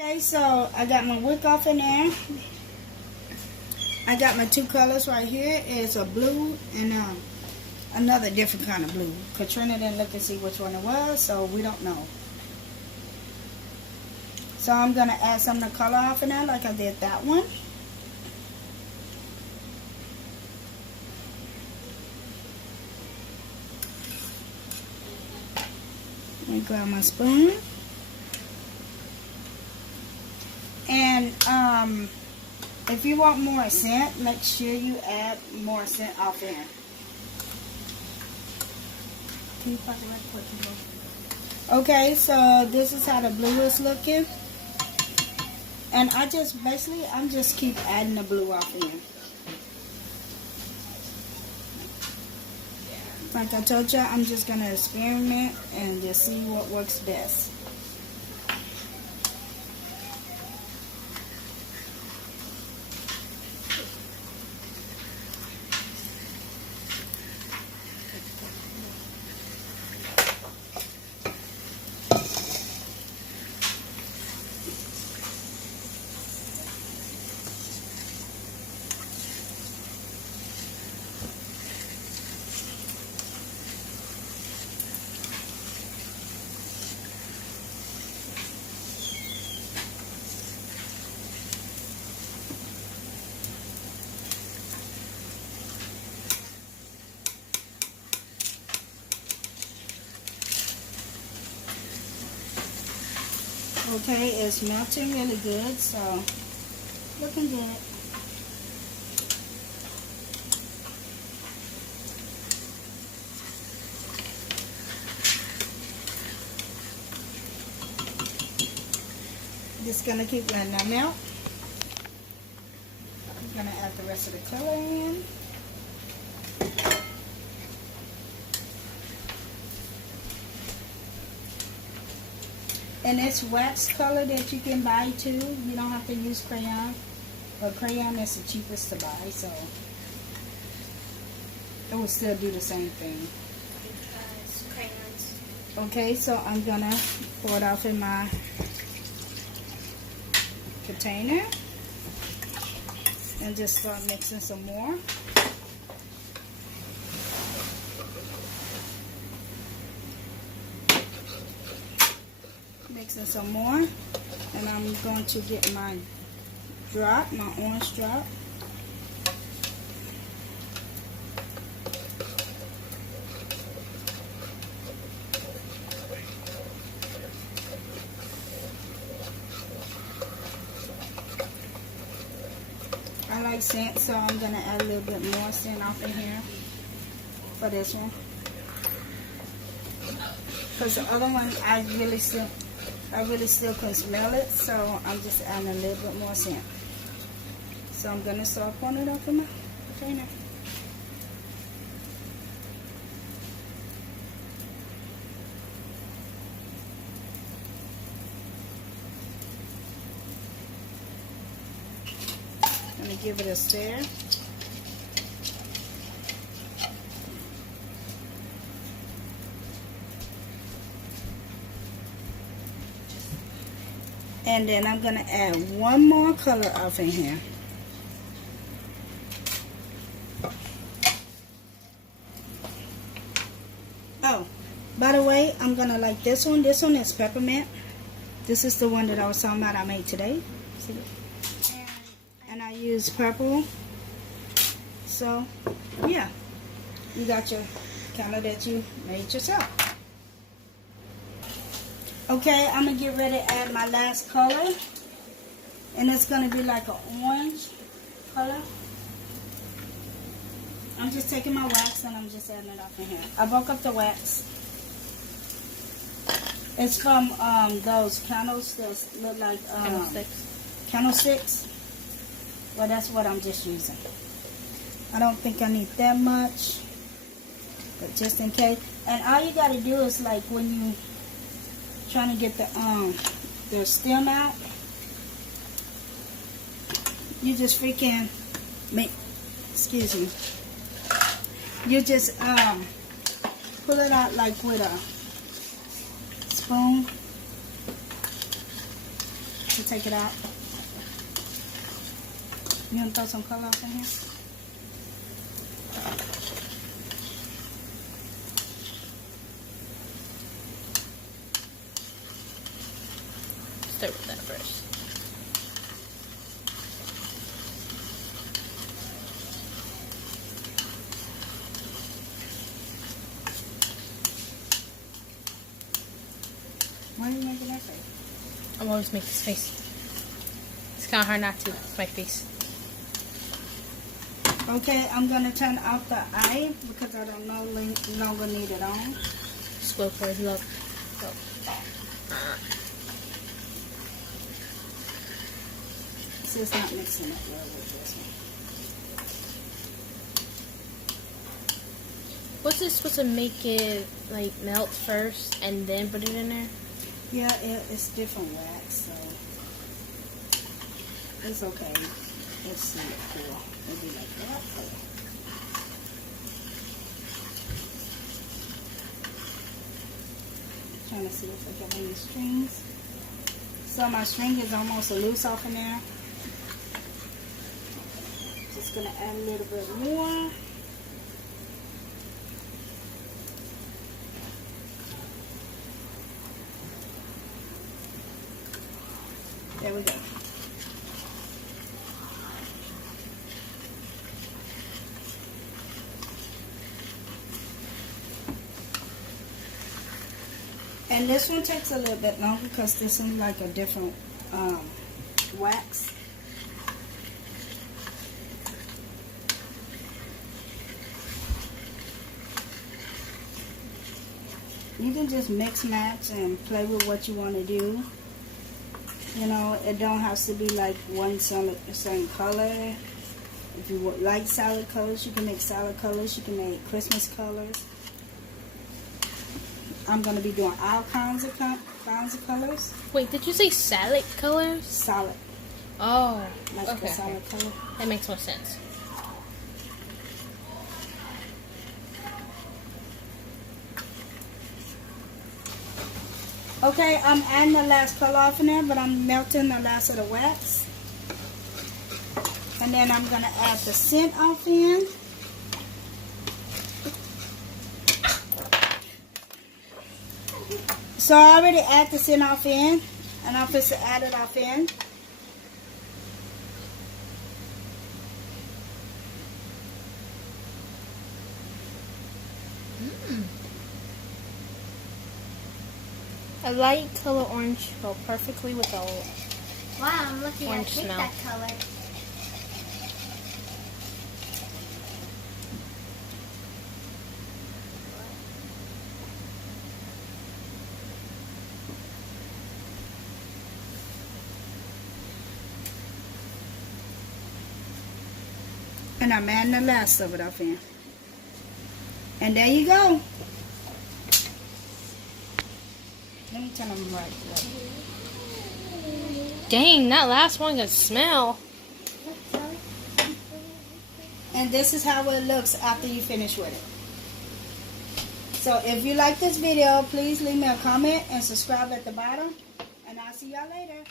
Okay, so I got my wick off in there. I got my two colors right here. It's a blue and another different kind of blue. Katrina didn't look and see which one it was, so we don't know. So I'm going to add some of the color off in there like I did that one. Let me grab my spoon. And if you want more scent, make sure you add more scent off in. Can you pause it right quick? Okay, so this is how the blue is looking. And I'm just keep adding the blue off in. Like I told you, I'm just going to experiment and just see what works best. Okay, it's melting really good, so looking good. Just gonna keep letting that melt. I'm gonna add the rest of the color in. And it's wax color that you can buy too. You don't have to use crayon. But crayon is the cheapest to buy, so it will still do the same thing. Crayons. Okay, so I'm gonna pour it off in my container and just start mixing some more. Mixing some more, and I'm going to get my orange drop. I like scent, so I'm going to add a little bit more scent off in here for this one. Because the other one, I really still can smell it, so I'm just adding a little bit more scent. So I'm going to start pouring it off in my container. I'm going to give it a stir. And then I'm going to add one more color off in here. Oh, by the way, I'm going to like this one. This one is peppermint. This is the one that I was talking about I made today. See? And I use purple. So, yeah. You got your color that you made yourself. Okay, I'm going to get ready to add my last color. And it's going to be like an orange color. I'm just taking my wax and I'm just adding it off in here. I broke up the wax. It's from those candles that look like candlesticks. Well, that's what I'm just using. I don't think I need that much, but just in case. And all you got to do is like when you trying to get the stem out, you just freaking excuse me, you just pull it out like with a spoon to take it out. You want to throw some color up in here? Start with that first. Why are you making that face? I'm always making this face. It's kind of hard not to. It's my face. Okay, I'm going to turn off the eye because I don't no longer need it on. Just go for it. Look. Go. See, it's not mixing it well with this one. What's this supposed to make it like melt first and then put it in there? Yeah, it's different wax, so it's okay. Let's see it cool. It'll be like that. Trying to see if I got any strings. So my string is almost loose off in there. Just gonna add a little bit more. There we go. And this one takes a little bit longer because this one's like a different wax. You can just mix match and play with what you want to do. You know, it don't have to be like one certain color. If you would like solid colors, you can make solid colors. You can make Christmas colors. I'm going to be doing all kinds of colors. Wait, did you say salad colors? Solid. Oh, Like okay. the solid color. That makes more sense. Okay, I'm adding the last color off in there, but I'm melting the last of the wax. And then I'm going to add the scent off in. So I already added the scent off in, and I'm supposed to add it off in. A light color orange go perfectly with all. Wow, I'm looking at Orange smell. that color. And I'm adding the last of it off in. And there you go. Let me turn them right. Dang, that last one got smell. And this is how it looks after you finish with it. So if you like this video, please leave me a comment and subscribe at the bottom. And I'll see y'all later.